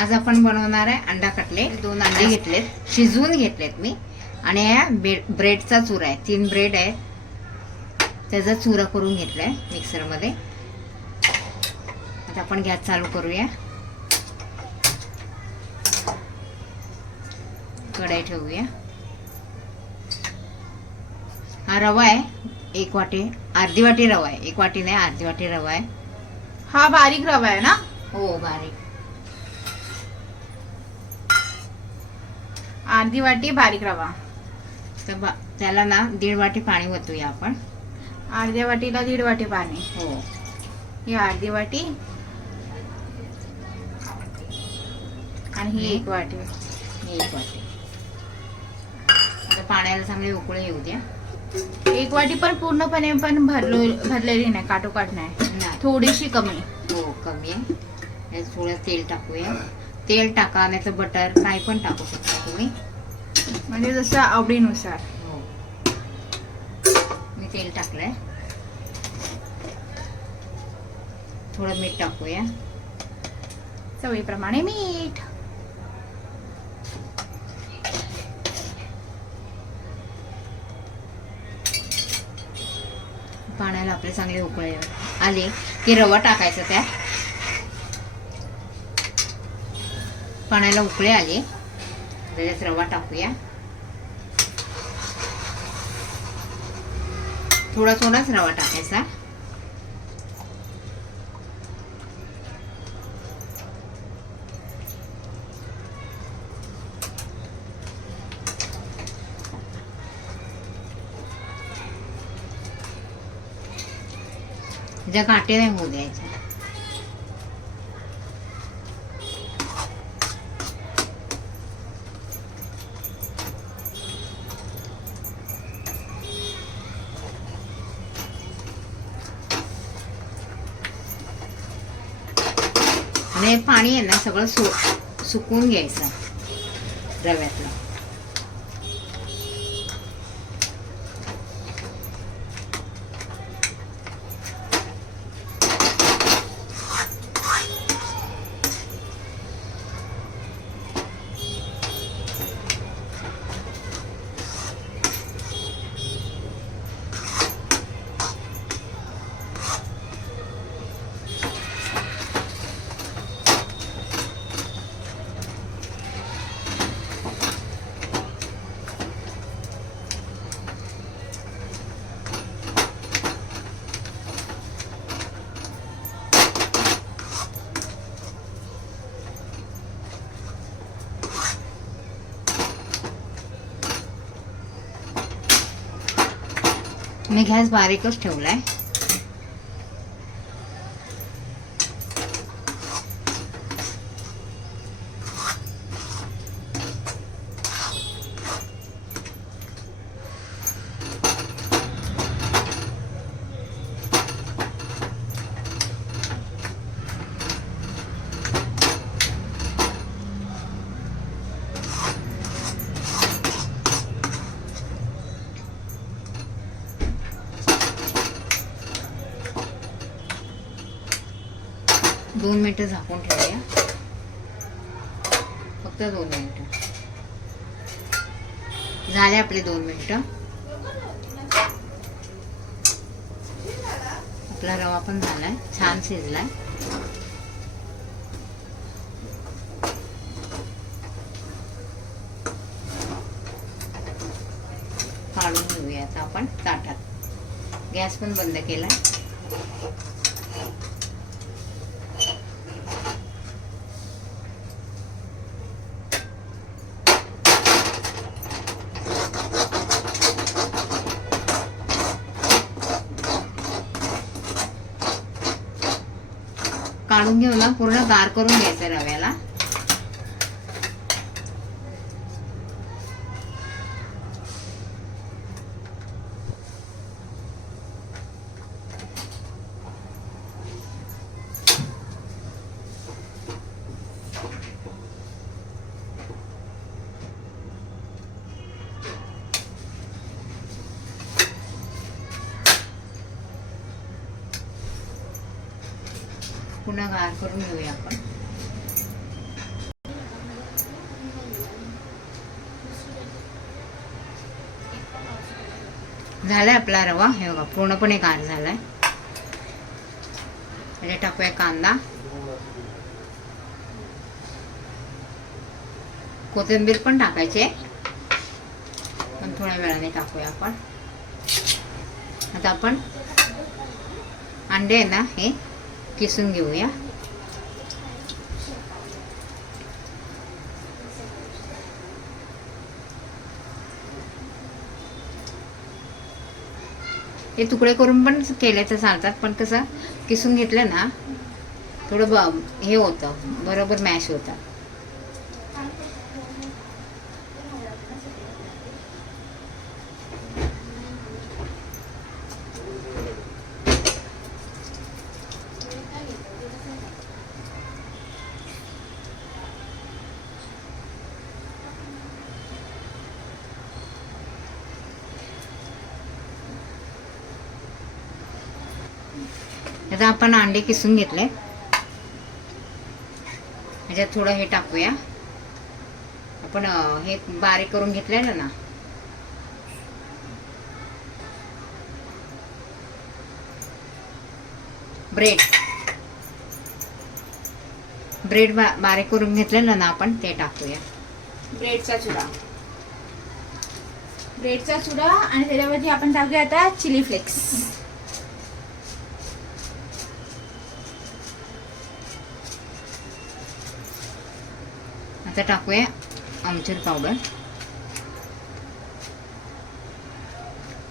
आज आपण बनवणार आहे अंडा कटलेट. दोन अंडे घेतलेत. शिजवून घेतलेत मी. आणि ब्रेड ब्रेडचा चुरा आहे. तीन ब्रेड आहेत. त्याचा चुरा करून घेतलाय मिक्सरमध्ये. आता आपण गॅस चालू करूया. कढाई ठेवूया. हा रवा आहे. एक वाटी अर्धी वाटी रवा आहे. एक वाटी नाही अर्धी वाटी रवा आहे. हा बारीक रवा आहे ना? हो बारीक. अर्धी वाटी बारीक रवा. तर बा त्याला ना दीड वाटी पाणी ओतूया आपण. अर्ध्या वाटीला दीड वाटी पाणी. हो. ही अर्धी वाटी. आणि ही एक वाटी. एक वाटी. आता पाण्याला चांगली उकळी येऊ द्या. एक वाटी पण पूर्णपणे पण भरलो भरलेली नाही काटोकाट नाही. थोडीशी कमी. हो कमी आहे. थोडं तेल टाकूया. तेल टाका नाही तर बटर काय पण टाकू शकता तुम्ही. म्हणजे जसं आवडीनुसार. हो. मी तेल टाकलंय. थोडं मीठ टाकूया. चवीप्रमाणे मीठ. पाण्याला आपले चांगले उकळे आले की रवा टाकायचा त्यात पाण्याला उकळे आले. त्याच्यात रवा टाकूया. थोडा थोडाच रवा टाकायचा. ज्या काटे नाही होऊ द्यायच्या. आणि हे पाणी आहे ना सगळं सु सुकून घ्यायचं रव्यातलं. मी गॅस बारीकच ठेवला आहे दोन मिनिटं झाकून ठेवूया. फक्त दोन मिनटं. झाले आपले दोन मिनिटं. आपला रवा पण झालाय छान शिजलाय. काढून घेऊया आता आपण ताटात. गॅस पण बंद केलाय. काढून घेऊ ना पूर्ण गार करून घ्यायचं रव्याला. पुन्हा गार करून घेऊया आपण. झालाय आपला रवा. हे बघा पूर्णपणे गार झालाय. म्हणजे टाकूया कांदा. कोथिंबीर पण टाकायचे पण थोड्या वेळाने टाकूया आपण. आता आपण अंडे आहे ना हे किसून घेऊया हे तुकडे करून पण केले तर चालतात पण कसं किसून घेतलं ना थोडं ब हे होतं बरोबर मॅश होतं आता आपण अंडे किसून घेतले. ह्याच्यात थोडं हे टाकूया. आपण हे बारीक करून घेतलेलं ना. ब्रेड. ब्रेड बा बारीक करून घेतलेलं ना आपण ते टाकूया. ब्रेडचा चुडा. ब्रेडचा चुडा आणि त्याच्यावरती आपण टाकूया आता चिली फ्लेक्स. आता टाकूया आमचूर पावडर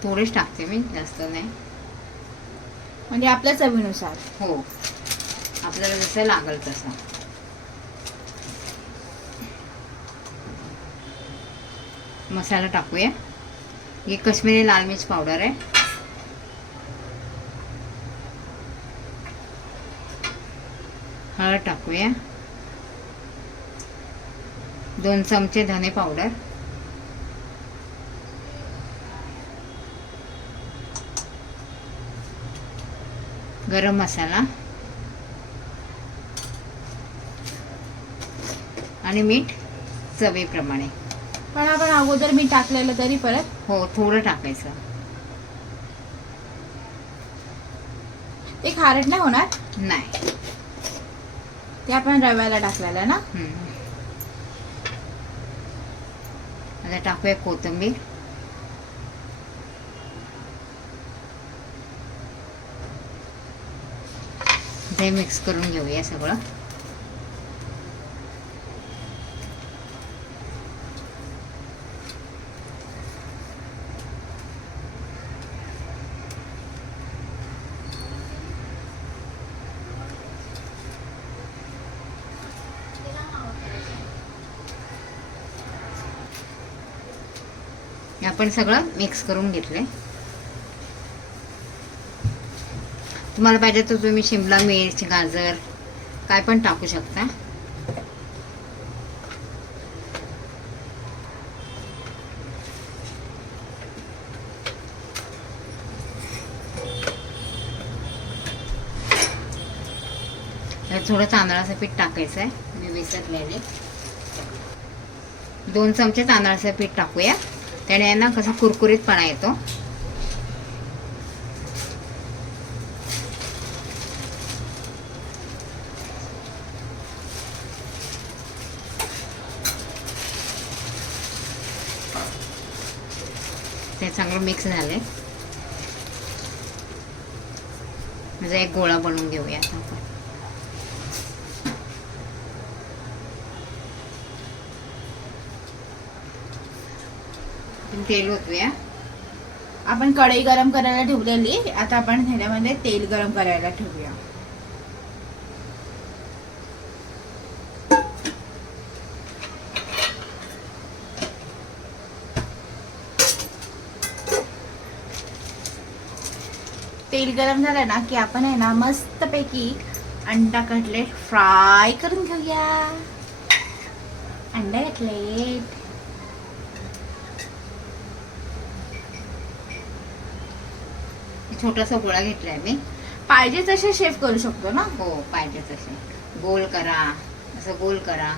थोडेच टाकते मी जास्त नाही. म्हणजे आपल्या चवीनुसार. हो. आपल्याला जसं लागल तसं. मसाला टाकूया. ही कश्मीरी लाल मिर्च पावडर आहे. हळद टाकूया. दोन चमचे धने पावडर. गरम मसाला. आणि मीठ चवीप्रमाणे. पण आपण अगोदर मी टाकलेलं तरी परत. हो थोडं टाकायचं. ते खारट नाही होणार? नाही. ते आपण रव्याला टाकलेलं ना? हम्म. आता टाकूया कोथिंबीर. ते मिक्स करून घेऊया सगळं. आपण सगळं मिक्स करून घेतलंय. तुम्हाला पाहिजे तर तुम्ही शिमला मिर्च गाजर काय पण टाकू शकता. थोडं तांदळाचं पीठ टाकायचं आहे मी विसरलेले. दोन चमचे तांदळाचं पीठ टाकूया. त्याने ना कसा कुरकुरीतपणा येतो. ते चांगलं मिक्स झाले म्हणजे एक गोळा बनवून घेऊया आता आपण. तेल ओतूया. आपण कढई गरम करायला ठेवलेली आता आपण ह्याच्यामध्ये तेल गरम करायला ठेवूया. तेल गरम झालं ना की आपण आहे ना मस्तपैकी अंडा कटलेट फ्राय करून घेऊया. अंडा कटलेट. छोटासा गोळा घेतलाय मी. पाहिजे तसे शेफ करू शकतो ना? हो पाहिजे तसे. गोल करा. असं गोल करा.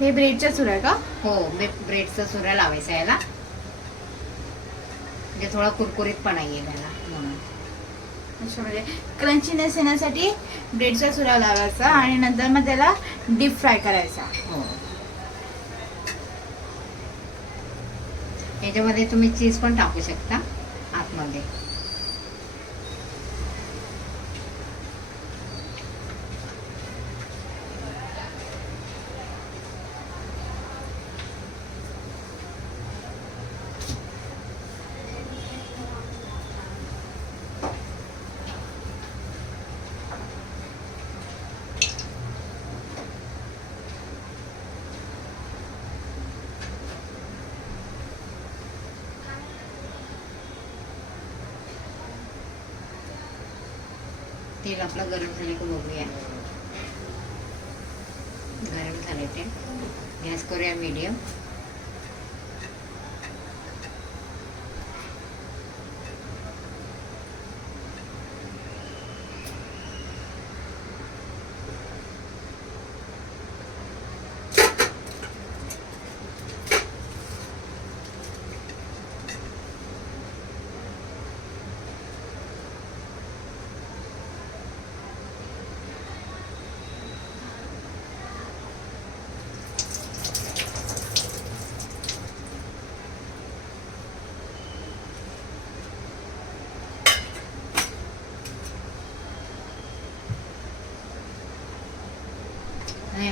हे ब्रेडच्या चुरा आहे का? हो ब्रे- ब्रेडचा चुरा लावायचा याला. म्हणजे थोडा कुरकुरीतपणा येईल याला म्हणून. अच्छा म्हणजे क्रंचीनेस येण्यासाठी ब्रेडचा चुरा लावायचा आणि नंतर मग त्याला डीप फ्राय करायचा. हो. याच्यामध्ये तुम्ही चीज पण टाकू शकता आतमध्ये. तेल आपलं गरम झाले का बघूया. गरम झाले ते. गॅस करूया मीडियम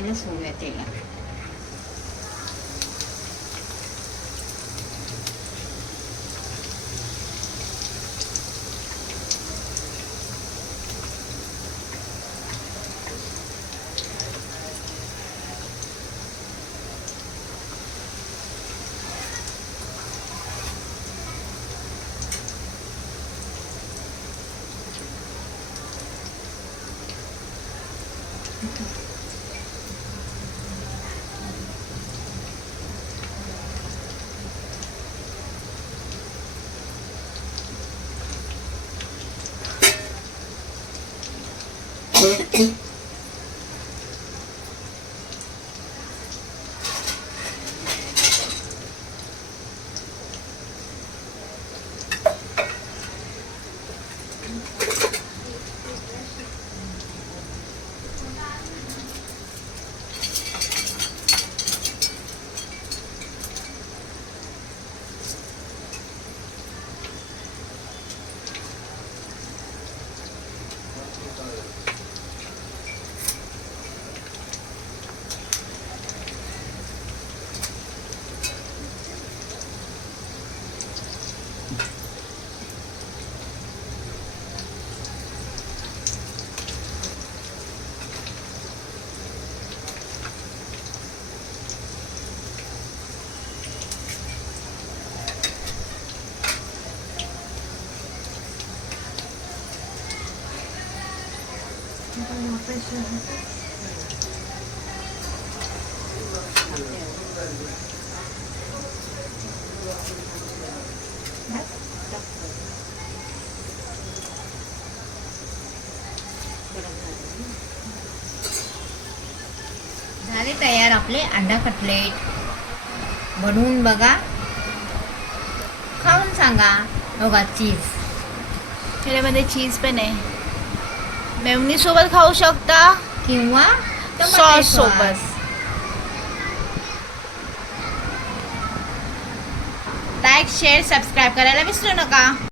आणि याला सोडूया तेलात झाले तयार आपले अंडा कटलेट. बनवून बघा. खाऊन सांगा. बघा चीज त्याच्यामध्ये चीज पण आहे. मेवनी सोबत खाऊ शकता किंवा सॉस. सोबत लाईक शेअर सबस्क्राईब करायला विसरू नका